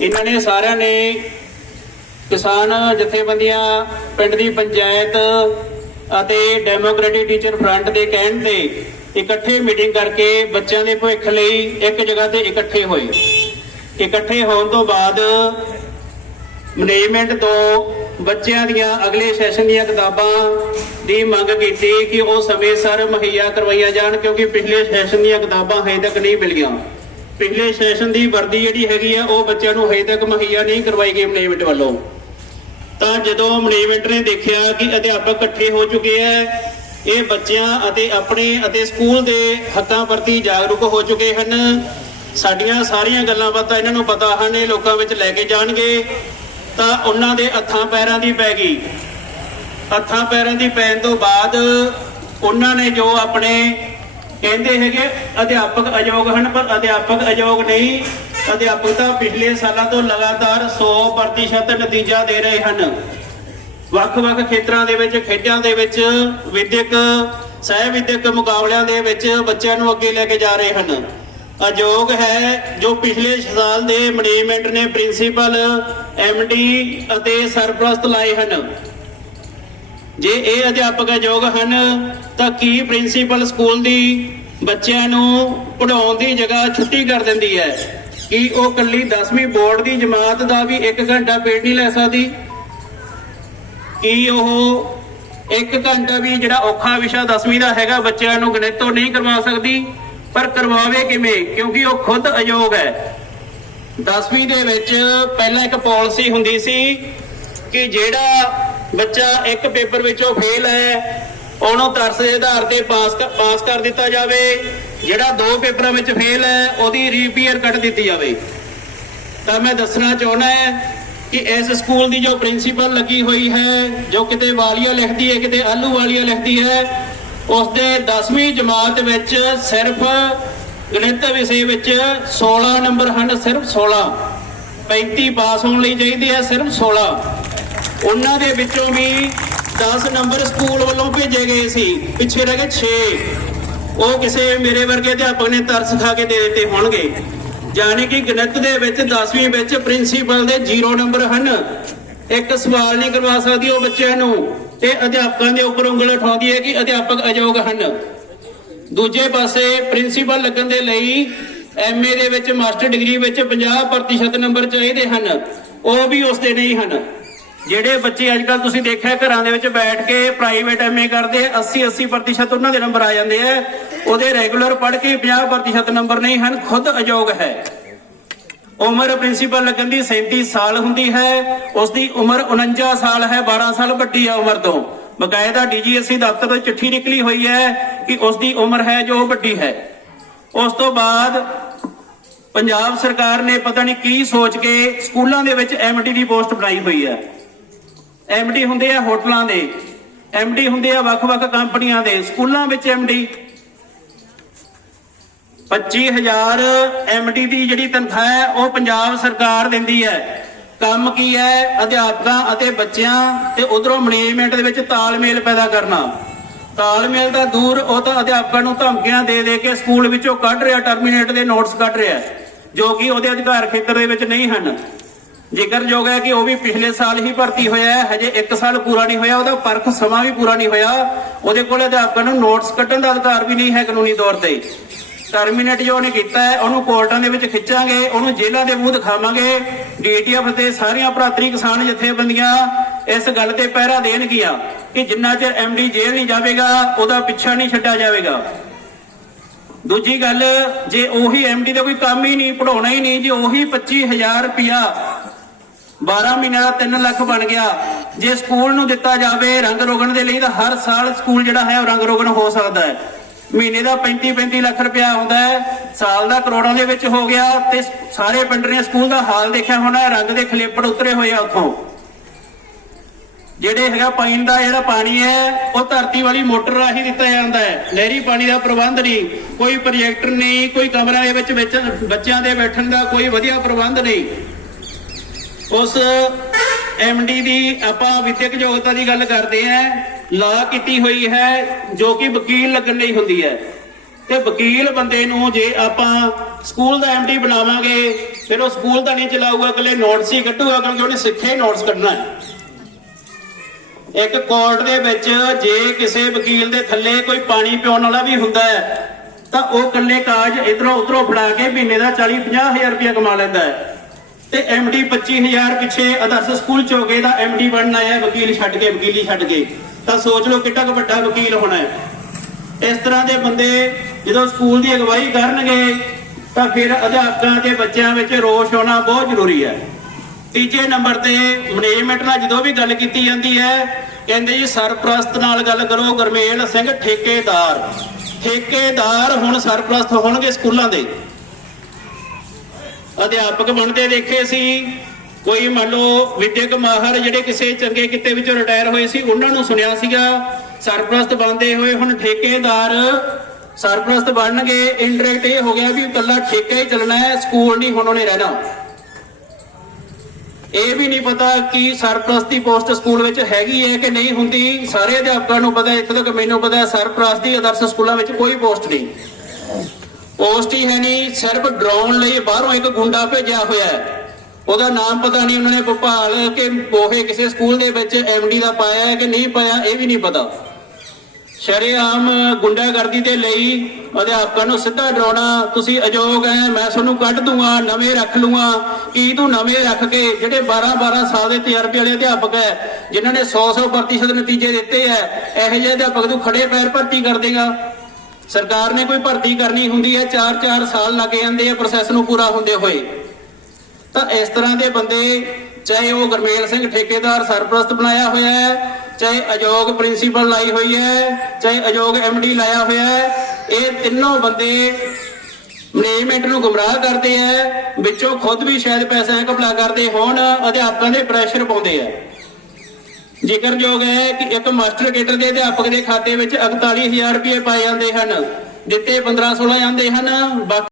ਇਹਨਾਂ ਨੇ ਸਾਰਿਆਂ ਨੇ ਕਿਸਾਨ ਜਥੇਬੰਦੀਆਂ, ਪਿੰਡ ਦੀ ਪੰਚਾਇਤ ਅਤੇ ਡੈਮੋਕ੍ਰੈਟਿਕ ਟੀਚਰ ਫਰੰਟ ਦੇ ਕਹਿਣ ਤੇ ਇਕੱਠੇ ਮੀਟਿੰਗ ਕਰਕੇ ਬੱਚਿਆਂ ਦੇ ਭਵਿੱਖ ਲਈ ਇੱਕ ਜਗ੍ਹਾ ਤੇ ਇਕੱਠੇ ਹੋਏ। ਇਕੱਠੇ ਹੋਣ ਤੋਂ ਬਾਅਦ ਮੈਨੇਜਮੈਂਟ ਤੋਂ ਬੱਚਿਆਂ ਦੀਆਂ ਅਗਲੇ ਸੈਸ਼ਨ ਦੀਆਂ ਕਿਤਾਬਾਂ ਦੀ ਮੰਗ ਕੀਤੀ ਕਿ ਉਹ ਸਮੇਂ ਸਿਰ ਮੁਹੱਈਆ ਕਰਵਾਈਆਂ ਜਾਣ ਕਿਉਂਕਿ ਪਿਛਲੇ ਸੈਸ਼ਨ ਦੀਆਂ ਕਿਤਾਬਾਂ ਹਜੇ ਤੱਕ ਨਹੀਂ ਮਿਲੀਆਂ। ਪਿਛਲੇ ਸੈਸ਼ਨ ਦੀ ਵਰਦੀ ਜਿਹੜੀ ਹੈਗੀ ਆ, ਉਹ ਬੱਚਿਆਂ ਨੂੰ ਹਜੇ ਤੱਕ ਮੁਹੱਈਆ ਨਹੀਂ ਕਰਵਾਈ ਗਈ ਮੈਨੇਜਮੈਂਟ ਵੱਲੋਂ। ਤਾਂ ਜਦੋਂ ਮੈਨੇਜਮੈਂਟ ਨੇ ਦੇਖਿਆ ਕਿ ਅਧਿਆਪਕ ਇਕੱਠੇ ਹੋ ਚੁੱਕੇ ਐ ਇਹ ਬੱਚਿਆਂ ਅਤੇ ਆਪਣੇ ਅਤੇ ਸਕੂਲ ਦੇ ਹੱਕਾਂ ਪ੍ਰਤੀ ਜਾਗਰੂਕ ਹੋ ਚੁੱਕੇ ਹਨ। ਸਾਡੀਆਂ ਸਾਰੀਆਂ ਗੱਲਾਂ ਬਾਤਾਂ ਇਹਨਾਂ ਨੂੰ ਪਤਾ ਹਨ, ਇਹ ਲੋਕਾਂ ਵਿੱਚ ਲੈ ਕੇ ਜਾਣਗੇ। ਤਾਂ ਉਹਨਾਂ ਦੇ ਹੱਥਾਂ ਪੈਰਾਂ ਦੀ ਪੈ ਗਈ। ਹੱਥਾਂ ਪੈਰਾਂ ਦੀ ਪੈਣ ਤੋਂ ਬਾਅਦ ਉਹਨਾਂ ਨੇ ਜੋ ਆਪਣੇ ਕਹਿੰਦੇ ਹੈਗੇ, ਅਧਿਆਪਕ ਅਯੋਗ ਹਨ, ਪਰ ਅਧਿਆਪਕ ਅਯੋਗ ਨਹੀਂ। ਅਧਿਆਪਕ ਤਾਂ ਪਿਛਲੇ ਸਾਲਾਂ ਤੋਂ ਲਗਾਤਾਰ 100% ਨਤੀਜਾ ਦੇ ਰਹੇ ਹਨ। ਵੱਖ-ਵੱਖ ਖੇਤਰਾਂ ਦੇ ਵਿੱਚ, ਖੇਡਾਂ ਦੇ ਵਿੱਚ, ਵਿਦਿਅਕ ਸਹਿ ਵਿਦਿਅਕ ਮੁਕਾਬਲਿਆਂ ਦੇ ਵਿੱਚ ਬੱਚਿਆਂ ਨੂੰ ਅੱਗੇ ਲੈ ਕੇ ਜਾ ਰਹੇ ਹਨ। ਅਯੋਗ ਹੈ ਜੋ ਪਿਛਲੇ ਸਾਲ ਦੇ ਮੈਨੇਜਮੈਂਟ ਨੇ ਪ੍ਰਿੰਸੀਪਲ ਐਮਡੀ ਅਤੇ ਸਰਪ੍ਰਸਤ ਲਾਏ ਹਨ। ਜੇ ਇਹ ਅਧਿਆਪਕ ਅਯੋਗ ਹਨ, ਤਾਂ ਕੀ ਪ੍ਰਿੰਸੀਪਲ ਸਕੂਲ ਦੀ ਬੱਚਿਆਂ ਨੂੰ ਪੜਾਉਣ ਦੀ ਜਗ੍ਹਾ ਛੁੱਟੀ ਕਰ ਦਿੰਦੀ ਹੈ? ਕਿ ਉਹ ਕੱਲੀ 10ਵੀਂ ਬੋਰਡ ਦੀ ਜਮਾਤ ਦਾ ਵੀ 1 ਘੰਟਾ ਪੇਡ ਨਹੀਂ ਲੈ ਸਕਦੀ? ਕੀ ਉਹ 1 ਘੰਟਾ ਵੀ ਜਿਹੜਾ ਔਖਾ ਵਿਸ਼ਾ 10ਵੀਂ ਦਾ ਹੈਗਾ ਬੱਚਿਆਂ ਨੂੰ ਗਣਿਤ ਤੋਂ ਨਹੀਂ ਕਰਵਾ ਸਕਦੀ? ਪਰ ਕਰਵਾਵੇ ਕਿਵੇਂ? ਕਿਉਂਕਿ ਉਹ ਖੁਦ ਅਯੋਗ ਹੈ। 10ਵੀਂ ਦੇ ਵਿੱਚ ਪਹਿਲਾਂ ਇੱਕ ਪਾਲਿਸੀ ਹੁੰਦੀ ਸੀ ਕਿ ਜਿਹੜਾ ਬੱਚਾ ਇੱਕ ਪੇਪਰ ਵਿੱਚੋਂ ਫੇਲ ਹੈ, ਉਹਨੂੰ ਤਰਸ ਦੇ ਆਧਾਰ ਤੇ ਪਾਸ ਕ- ਪਾਸ ਕਰ ਦਿੱਤਾ ਜਾਵੇ। ਜਿਹੜਾ ਦੋ ਪੇਪਰਾਂ ਵਿੱਚ ਫੇਲ ਹੈ, ਉਹਦੀ ਰੀਪੀਅਰ ਕੱਟ ਦਿੱਤੀ ਜਾਵੇ। ਤਾਂ ਮੈਂ ਦੱਸਣਾ ਚਾਹੁੰਦਾ ਹੈ ਕਿ ਇਸ ਸਕੂਲ ਦੀ ਜੋ ਪ੍ਰਿੰਸੀਪਲ ਲੱਗੀ ਹੋਈ ਹੈ, ਜੋ ਕਿਤੇ ਵਾਲੀਆ ਲਿਖਦੀ ਹੈ, ਕਿਤੇ ਆਲੂ ਵਾਲੀਆ ਲਿਖਦੀ ਹੈ ਉਸ ਦੇ 10ਵੀਂ ਜਮਾਤ ਵਿੱਚ ਸਿਰਫ ਗਣਿਤ ਵਿਸ਼ੇ ਵਿੱਚ 16 ਨੰਬਰ ਹਨ, ਸਿਰਫ 16 35 ਪਾਸ ਹੋਣ ਲਈ ਚਾਹੀਦੇ ਆ ਸਿਰਫ 16 ਉਹਨਾਂ ਦੇ ਵਿੱਚੋਂ ਵੀ 10 ਨੰਬਰ ਸਕੂਲ ਵੱਲੋਂ ਭੇਜੇ ਗਏ ਸੀ, ਪਿੱਛੇ ਰਹਿ ਗਏ 6 ਉਹ ਕਿਸੇ ਮੇਰੇ ਵਰਗੇ ਅਧਿਆਪਕ ਨੇ ਤਰਸ ਖਾ ਕੇ ਦੇ ਦਿੱਤੇ ਹੋਣਗੇ। ਯਾਨੀ ਕਿ ਗਣਿਤ ਦੇ ਵਿੱਚ 10ਵੀਂ ਵਿੱਚ ਪ੍ਰਿੰਸੀਪਲ ਦੇ 0 ਨੰਬਰ ਹਨ। ਇੱਕ ਸਵਾਲ ਨਹੀਂ ਕਰਵਾ ਸਕਦੀ ਉਹ ਬੱਚਿਆਂ ਨੂੰ। ਤੇ ਅਧਿਆਪਕਾਂ ਦੇ ਉੱਪਰ ਉਂਗਲ ਉਠਾਉਂਦੀ ਹੈ ਕਿ ਅਧਿਆਪਕ ਅਯੋਗ ਹਨ। ਦੂਜੇ ਪਾਸੇ ਪ੍ਰਿੰਸੀਪਲ ਲੱਗਣ ਦੇ ਲਈ ਐਮਏ ਦੇ ਵਿੱਚ ਮਾਸਟਰ ਡਿਗਰੀ ਵਿੱਚ 50% ਨੰਬਰ ਚਾਹੀਦੇ ਹਨ। ਉਹ ਵੀ ਉਸ ਦੇ ਨਹੀਂ ਹਨ। ਜਿਹੜੇ ਬੱਚੇ ਅੱਜ ਕੱਲ ਤੁਸੀਂ ਦੇਖਿਆ ਘਰਾਂ ਦੇ ਵਿੱਚ ਬੈਠ ਕੇ ਪ੍ਰਾਈਵੇਟ ਐਮਏ ਕਰਦੇ 80 80% ਉਹਨਾਂ ਦੇ ਨੰਬਰ ਆ ਜਾਂਦੇ ਆ। ਉਹਦੇ ਰੈਗੂਲਰ ਪੜ੍ਹ ਕੇ 50% ਨੰਬਰ ਨਹੀਂ ਹਨ, ਖੁਦ ਅਯੋਗ ਹੈ। ਉਮਰ ਪ੍ਰਿੰਸੀਪਲ ਲੱਗਣ ਦੀ 37 ਸਾਲ ਹੁੰਦੀ ਹੈ। ਉਸ ਦੀ ਉਮਰ 49 ਸਾਲ ਹੈ 12 ਸਾਲ ਵੱਡੀ ਹੈ ਉਮਰ ਤੋਂ। ਬਕਾਇਦਾ ਡੀਜੀਐਸਸੀ ਦਫ਼ਤਰ ਤੋਂ ਚਿੱਠੀ ਨਿਕਲੀ ਹੋਈ ਹੈ ਕਿ ਉਸ ਦੀ ਉਮਰ ਹੈ ਜੋ ਵੱਡੀ ਹੈ। ਉਸ ਤੋਂ ਬਾਅਦ ਪੰਜਾਬ ਸਰਕਾਰ ਨੇ ਪਤਾ ਨਹੀਂ ਕੀ ਸੋਚ ਕੇ ਸਕੂਲਾਂ ਦੇ ਵਿੱਚ ਐਮਡੀ ਦੀ ਪੋਸਟ ਬਣਾਈ ਹੋਈ ਹੈ। ਐਮਡੀ ਹੁੰਦੇ ਆ ਹੋਟਲਾਂ ਦੇ। ਐਮਡੀ ਹੁੰਦੇ ਆ ਵੱਖ-ਵੱਖ ਕੰਪਨੀਆਂ ਦੇ। ਸਕੂਲਾਂ ਵਿੱਚ ਐਮਡੀ 25000 ਐਮਡੀ ਦੀ ਜਿਹੜੀ ਤਨਖਾਹ ਹੈ, ਉਹ ਪੰਜਾਬ ਸਰਕਾਰ ਦਿੰਦੀ ਹੈ। ਕੰਮ ਕੀ ਹੈ? ਅਧਿਆਪਕਾਂ ਅਤੇ ਬੱਚਿਆਂ ਤੇ ਉਧਰੋਂ ਮੈਨੇਜਮੈਂਟ ਦੇ ਵਿੱਚ ਤਾਲਮੇਲ ਪੈਦਾ ਕਰਨਾ। ਤਾਲਮੇਲ ਦਾ ਦੂਰ, ਉਹ ਤਾਂ ਅਧਿਆਪਕਾਂ ਨੂੰ ਧਮਕੀਆਂ ਦੇ ਦੇ ਕੇ ਸਕੂਲ ਵਿੱਚੋਂ ਕੱਢ ਰਿਹਾ ਟਰਮੀਨੇਟ ਦੇ ਨੋਟਸ ਕੱਢ ਰਿਹਾ, ਜੋ ਕਿ ਉਹਦੇ ਅਧਿਕਾਰ ਖੇਤਰ ਦੇ ਵਿੱਚ ਨਹੀਂ ਹਨ। ਜ਼ਿਕਰਯੋਗ ਹੈ ਕਿ ਉਹ ਵੀ ਪਿਛਲੇ ਸਾਲ ਹੀ ਭਰਤੀ ਹੋਇਆ ਹੈ। ਹਜੇ 1 ਸਾਲ ਪੂਰਾ ਨਹੀਂ ਹੋਇਆ, ਉਹਦਾ ਪਰਖ ਸਮਾਂ ਵੀ ਪੂਰਾ ਨਹੀਂ ਹੋਇਆ। ਉਹਦੇ ਕੋਲ ਅਧਿਆਪਕਾਂ ਨੂੰ ਨੋਟਸ ਕੱਢਣ ਦਾ ਅਧਿਕਾਰ ਵੀ ਨਹੀਂ ਹੈ ਕਾਨੂੰਨੀ ਤੌਰ ਤੇ। ਟਰਮੀਨੇਟ ਜੋ ਉਹਨੇ ਕੀਤਾ ਹੈ, ਉਹਨੂੰ ਕੋਰਟਾਂ ਦੇ ਵਿੱਚ ਖਿੱਚਾਂਗੇ, ਉਹਨੂੰ ਜੇਲ੍ਹਾਂ ਦੇ ਮੂੰਹ ਦਿਖਾਵਾਂਗੇ। ਡੀਟੀਐਫ ਤੇ ਸਾਰੀਆਂ ਭਰਾਤਰੀ ਕਿਸਾਨ ਜਥੇਬੰਦੀਆਂ ਇਸ ਗੱਲ ਤੇ ਪਹਿਰਾ ਦੇਣਗੀਆਂ ਕਿ ਜਿੰਨਾ ਚਿਰ ਐਮਡੀ ਜੇਲ੍ਹ ਨਹੀਂ ਜਾਵੇਗਾ, ਉਹਦਾ ਪਿੱਛਾ ਨਹੀਂ ਛੱਡਿਆ ਜਾਵੇਗਾ। ਦੂਜੀ ਗੱਲ, ਜੇ ਉਹੀ ਐਮਡੀ ਦਾ ਕੋਈ ਕੰਮ ਹੀ ਨਹੀਂ ਪੜਾਉਣਾ ਹੀ ਨਹੀਂ, ਜੇ ਉਹੀ 25000 ਰੁਪਿਆ 12 ਮਹੀਨੇ ਦਾ 3 ਲੱਖ ਬਣ ਗਿਆ। ਜੇ ਸਕੂਲ ਨੂੰ ਦਿੱਤਾ ਜਾਵੇ ਰੰਗ ਰੋਗਣ ਦੇ ਲਈ ਤਾਂ ਹਰ ਸਾਲ ਸਕੂਲ ਜਿਹੜਾ ਹੈ ਉਹ ਰੰਗ ਰੋਗਣ ਹੋ ਸਕਦਾ ਹੈ। ਮਹੀਨੇ ਦਾ 35 35 ਲੱਖ ਰੁਪਇਆ ਆਉਂਦਾ ਹੈ। ਸਾਲ ਦਾ ਕਰੋੜਾਂ ਦੇ ਵਿੱਚ ਹੋ ਗਿਆ ਤੇ ਸਾਰੇ ਪਿੰਡ ਨੇ ਸਕੂਲ ਦਾ ਹਾਲ ਦੇਖਿਆ ਹੋਣਾ ਰੰਗ ਦੇ ਖਲੇਪੜ ਉਤਰੇ ਹੋਏ ਆ ਉੱਥੋਂ। ਜਿਹੜੇ ਹੈਗਾ ਪਾਣੀ ਦਾ ਜਿਹੜਾ ਪਾਣੀ ਹੈ, ਉਹ ਧਰਤੀ ਵਾਲੀ ਮੋਟਰ ਰਾਹੀਂ ਦਿੱਤਾ ਜਾਂਦਾ ਹੈ। ਨਹਿਰੀ ਪਾਣੀ ਦਾ ਪ੍ਰਬੰਧ ਨਹੀਂ। ਕੋਈ ਪ੍ਰੋਜੈਕਟਰ ਨਹੀਂ, ਕੋਈ ਕਮਰਾ ਦੇ ਵਿੱਚ ਵਿੱਚ ਬੱਚਿਆਂ ਦੇ ਬੈਠਣ ਦਾ ਕੋਈ ਵਧੀਆ ਪ੍ਰਬੰਧ ਨਹੀਂ। ਉਸ ਐਮਡੀ ਦੀ ਆਪਾਂ ਵਿਦਿਅਕ ਯੋਗਤਾ ਦੀ ਗੱਲ ਕਰਦੇ ਆਂ ਲਾ ਕੀਤੀ ਹੋਈ ਹੈ, ਜੋ ਕਿ ਵਕੀਲ ਲੱਗਣ ਲਈ ਹੁੰਦੀ ਹੈ। ਤੇ ਵਕੀਲ ਬੰਦੇ ਨੂੰ ਜੇ ਆਪਾਂ ਸਕੂਲ ਦਾ ਐਮਡੀ ਬਣਾਵਾਂਗੇ, ਫਿਰ ਉਹ ਸਕੂਲ ਦਾ ਨਹੀਂ ਚਲਾਊਗਾ, ਅਗਲੇ ਨੋਟਸ ਹੀ ਕੱਢੂਗਾ, ਕਿਉਂਕਿ ਉਹਨੇ ਸਿੱਖੇ ਨੋਟਸ ਕੱਢਣਾ ਹੈ। ਇੱਕ ਕੋਰਟ ਦੇ ਵਿੱਚ ਜੇ ਕਿਸੇ ਵਕੀਲ ਦੇ ਥੱਲੇ ਕੋਈ ਪਾਣੀ ਪਿਉਣ ਵਾਲਾ ਵੀ ਹੁੰਦਾ ਹੈ, ਤਾਂ ਉਹ ਇਕੱਲੇ ਕਾਜ ਇਧਰੋਂ ਉਧਰੋਂ ਫੜਾ ਕੇ ਮਹੀਨੇ ਦਾ 40 50000 ਰੁਪਏ ਕਮਾ ਲੈਂਦਾ ਹੈ। ਤੇ ਐਮਡੀ 25000 ਪਿੱਛੇ ਆਦਰਸ਼ ਸਕੂਲ ਚੋਗੇ ਦਾ ਐਮਡੀ ਬਣਨਾ ਹੈ ਵਕੀਲ ਛੱਡ ਕੇ, ਵਕੀਲੀ ਛੱਡ ਕੇ। ਤਾਂ ਸੋਚ ਲਓ ਕਿੱਡਾ ਵੱਡਾ ਵਕੀਲ ਹੋਣਾ ਹੈ। ਇਸ ਤਰ੍ਹਾਂ ਦੇ ਬੰਦੇ ਜਦੋਂ ਸਕੂਲ ਦੀ ਅਗਵਾਈ ਕਰਨਗੇ, ਤਾਂ ਫਿਰ ਅਧਿਆਪਕਾਂ ਤੇ ਬੱਚਿਆਂ ਵਿੱਚ ਰੋਸ਼ ਹੋਣਾ ਬਹੁਤ ਜ਼ਰੂਰੀ ਹੈ। ਤੀਜੇ ਨੰਬਰ ਤੇ ਮੈਨੇਜਮੈਂਟ ਨਾਲ ਜਦੋਂ ਵੀ ਗੱਲ ਕੀਤੀ ਜਾਂਦੀ ਹੈ, ਕਹਿੰਦੇ ਜੀ ਸਰਪ੍ਰਸਤ ਨਾਲ ਗੱਲ ਕਰੋ, ਗਰਮੇਲ ਸਿੰਘ ਠੇਕੇਦਾਰ। ਠੇਕੇਦਾਰ ਹੁਣ ਸਰਪ੍ਰਸਤ ਹੋਣਗੇ ਸਕੂਲਾਂ ਦੇ। ਅਧਿਆਪਕ ਬਣਦੇ ਦੇਖੇ ਸੀ। ਕੋਈ ਮੰਨ ਲਓ ਵਿਦਿਅਕ ਮਾਹਰ ਜਿਹੜੇ ਕਿਸੇ ਚੰਗੇ ਕਿੱਤੇ ਵਿੱਚੋਂ ਰਿਟਾਇਰ ਹੋਏ ਸੀ, ਉਹਨਾਂ ਨੂੰ ਸੁਣਿਆ ਸੀਗਾ, ਸਰਪ੍ਰਸਤ ਬਣਦੇ ਹੋਏ ਹੁਣ ਠੇਕੇਦਾਰ ਸਰਪ੍ਰਸਤ ਬਣਨਗੇ ਇਨਡਾਇਰੈਕਟ ਇਹ ਹੋ ਗਿਆ ਵੀ ਇਕੱਲਾ ਠੇਕਾ ਹੀ ਚੱਲਣਾ ਹੈ, ਸਕੂਲ ਨਹੀਂ, ਹੁਣ ਉਹਨੇ ਰਹਿਣਾ। ਇਹ ਵੀ ਨਹੀਂ ਪਤਾ ਕਿ ਸਰਪ੍ਰਸਤ ਦੀ ਪੋਸਟ ਸਕੂਲ ਵਿੱਚ ਹੈਗੀ ਹੈ ਕਿ ਨਹੀਂ ਹੁੰਦੀ। ਸਾਰੇ ਅਧਿਆਪਕਾਂ ਨੂੰ ਪਤਾ ਇੱਥੇ ਤੱਕ ਮੈਨੂੰ ਪਤਾ ਹੈ ਸਰਪ੍ਰਸਤ ਦੀ ਆਦਰਸ਼ ਸਕੂਲਾਂ ਵਿੱਚ ਕੋਈ ਪੋਸਟ ਨਹੀਂ। ਪੋਸਟ ਹੀ ਹੈ ਨਹੀਂ, ਸਿਰਫ ਡਰਾਉਣ ਲਈ ਬਾਹਰੋਂ ਇੱਕ ਗੁੰਡਾ ਭੇਜਿਆ ਹੋਇਆ ਹੈ। ਉਹਦਾ ਨਾਮ ਪਤਾ ਨਹੀਂ ਉਹਨਾਂ ਨੇ ਭੋਪਾਲ ਕਿ ਪੋਹੇ ਕਿਸੇ ਸਕੂਲ ਦੇ ਵਿੱਚ ਐਮਡੀ ਦਾ ਪਾਇਆ ਹੈ ਕਿ ਨਹੀਂ ਪਾਇਆ, ਇਹ ਵੀ ਨਹੀਂ ਪਤਾ। ਸ਼ਰੇਆਮ ਗੁੰਡਾਗਰਦੀ ਦੇ ਲਈ ਅਧਿਆਪਕਾਂ ਨੂੰ ਸਿੱਧਾ ਡਰਾਉਣਾ, ਤੁਸੀਂ ਅਯੋਗ ਹੈ, ਮੈਂ ਤੁਹਾਨੂੰ ਕੱਢ ਦੂੰਗਾ, ਨਵੇਂ ਰੱਖ ਲੂੰਗਾ। ਕੀ ਤੂੰ ਨਵੇਂ ਰੱਖ ਕੇ, ਜਿਹੜੇ 12 12 ਸਾਲ ਦੇ ਤਜਰਬੇ ਵਾਲੇ ਅਧਿਆਪਕ ਹੈ, ਜਿਨ੍ਹਾਂ ਨੇ 100 100 ਪ੍ਰਤੀਸ਼ਤ ਨਤੀਜੇ ਦਿੱਤੇ ਹੈ, ਇਹੋ ਜਿਹੇ ਅਧਿਆਪਕ ਤੂੰ ਖੜੇ ਪੈਰ ਭਰਤੀ ਕਰ ਦੇਗਾ। ਸਰਕਾਰ ਨੇ ਕੋਈ ਭਰਤੀ ਕਰਨੀ ਹੁੰਦੀ ਹੈ 4-4 ਸਾਲ ਲੱਗ ਜਾਂਦੇ ਆ ਪ੍ਰੋਸੈਸ ਨੂੰ ਪੂਰਾ ਹੁੰਦੇ ਹੋਏ। ਤਾਂ ਇਸ ਤਰ੍ਹਾਂ ਦੇ ਬੰਦੇ, ਚਾਹੇ ਉਹ ਗਰਮੇਲ ਸਿੰਘ ਠੇਕੇਦਾਰ ਸਰਪ੍ਰਸਤ ਬਣਾਇਆ ਹੋਇਆ ਹੈ, ਚਾਹੇ ਅਯੋਗ ਪ੍ਰਿੰਸੀਪਲ ਲਾਈ ਹੋਈ ਹੈ, ਚਾਹੇ ਅਯੋਗ ਐਮਡੀ ਲਾਇਆ ਹੋਇਆ ਹੈ, ਇਹ ਤਿੰਨੋਂ ਬੰਦੇ ਮੈਨੇਜਮੈਂਟ ਨੂੰ ਗੁੰਮਰਾਹ ਕਰਦੇ ਆ ਵਿੱਚੋਂ ਖੁਦ ਵੀ ਸ਼ਾਇਦ ਪੈਸਾ ਘਪਲਾ ਕਰਦੇ ਹੋਣ, ਅਧਿਆਪਕਾਂ ਦੇ ਪ੍ਰੈਸ਼ਰ ਪਾਉਂਦੇ ਆ ਜ਼ਿਕਰਯੋਗ ਹੈ ਕਿ ਇੱਕ ਮਾਸਟਰ ਕੇਡਰ ਦੇ ਅਧਿਆਪਕ ਦੇ ਖਾਤੇ ਵਿੱਚ 41000 ਰੁਪਏ ਪਾਏ ਜਾਂਦੇ ਹਨ ਦਿੱਤੇ 15 16 ਜਾਂਦੇ ਹਨ, ਬਾਕੀ